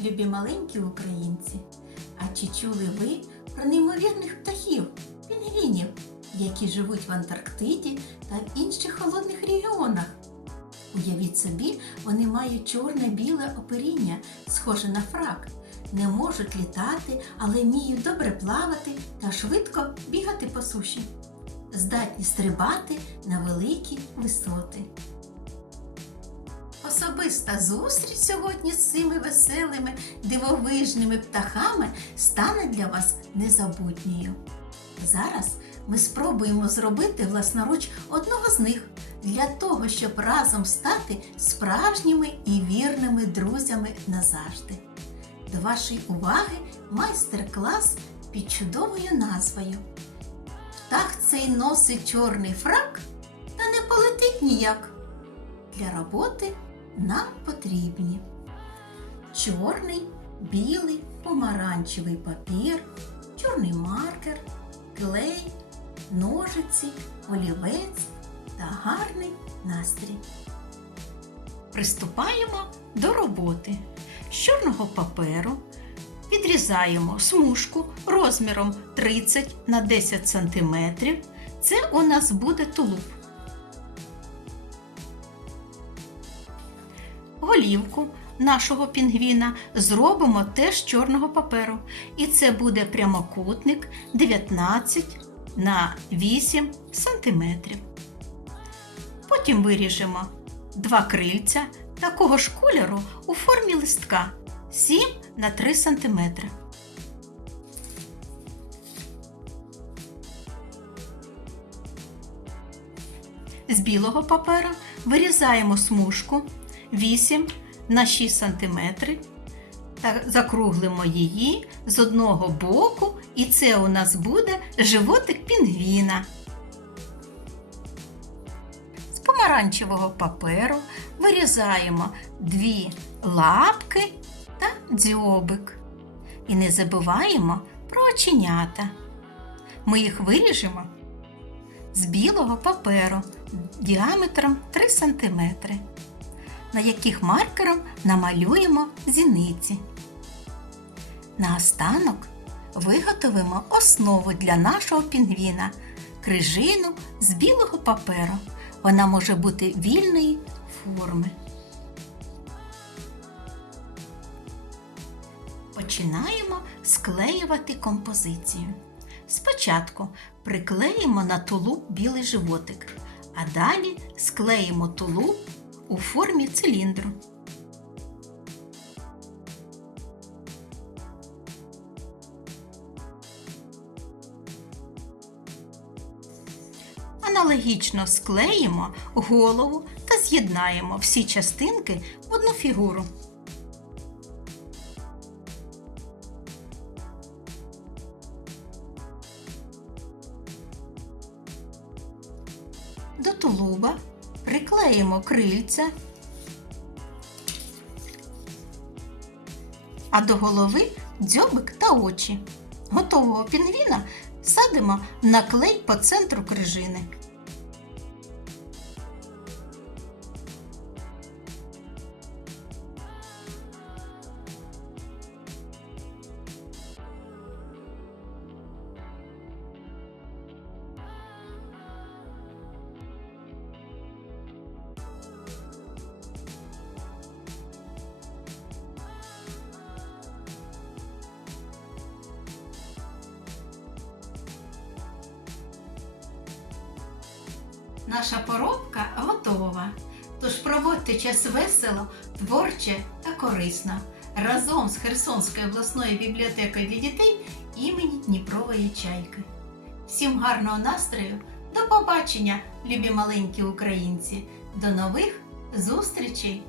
любі маленькі українці. А чи чули ви про неймовірних птахів, пінгвінів, які живуть в Антарктиді та в інших холодних регіонах? Уявіть собі, вони мають чорне-біле оперіння, схоже на фрак, не можуть літати, але вміють добре плавати та швидко бігати по суші. Здатні стрибати на великі висоти. Особиста зустріч сьогодні з цими веселими дивовижними птахами стане для вас незабутньою. Зараз ми спробуємо зробити власноруч одного з них для того, щоб разом стати справжніми і вірними друзями назавжди. До вашої уваги майстер-клас під чудовою назвою. Птах цей носить чорний фрак та не полетить ніяк. Для роботи нам потрібні чорний, білий, помаранчевий папір, чорний маркер, клей, ножиці, олівець та гарний настрій. Приступаємо до роботи. З чорного паперу відрізаємо смужку розміром 30 на 10 см. Це у нас буде тулуб. Голівку нашого пінгвіна зробимо теж чорного паперу. І це буде прямокутник 19 на 8 см. Потім виріжемо два крильця такого ж кольору у формі листка 7 на 3 см. З білого папера вирізаємо смужку 8 на 6 см закруглимо її з одного боку, і це у нас буде животик пінгвіна. З помаранчевого паперу вирізаємо дві лапки та дзьобик. І не забуваємо про оченята. Ми їх виріжемо з білого паперу діаметром 3 см на яких маркером намалюємо зіниці. Наостанок виготовимо основу для нашого пінгвіна крижину з білого паперу. Вона може бути вільної форми. Починаємо склеювати композицію. Спочатку приклеїмо на тулуб білий животик, а далі склеїмо тулуб у формі циліндру. Аналогічно склеїмо голову та з'єднаємо всі частинки в одну фігуру. До тулуба приклеїмо крильця, а до голови дзьобик та очі. Готового пінгвіна садимо на клей по центру крижини. Наша поробка готова. Тож проводьте час весело, творче та корисно разом з Херсонською обласною бібліотекою для дітей імені Дніпрової Чайки. Всім гарного настрою! До побачення, любі маленькі українці! До нових зустрічей!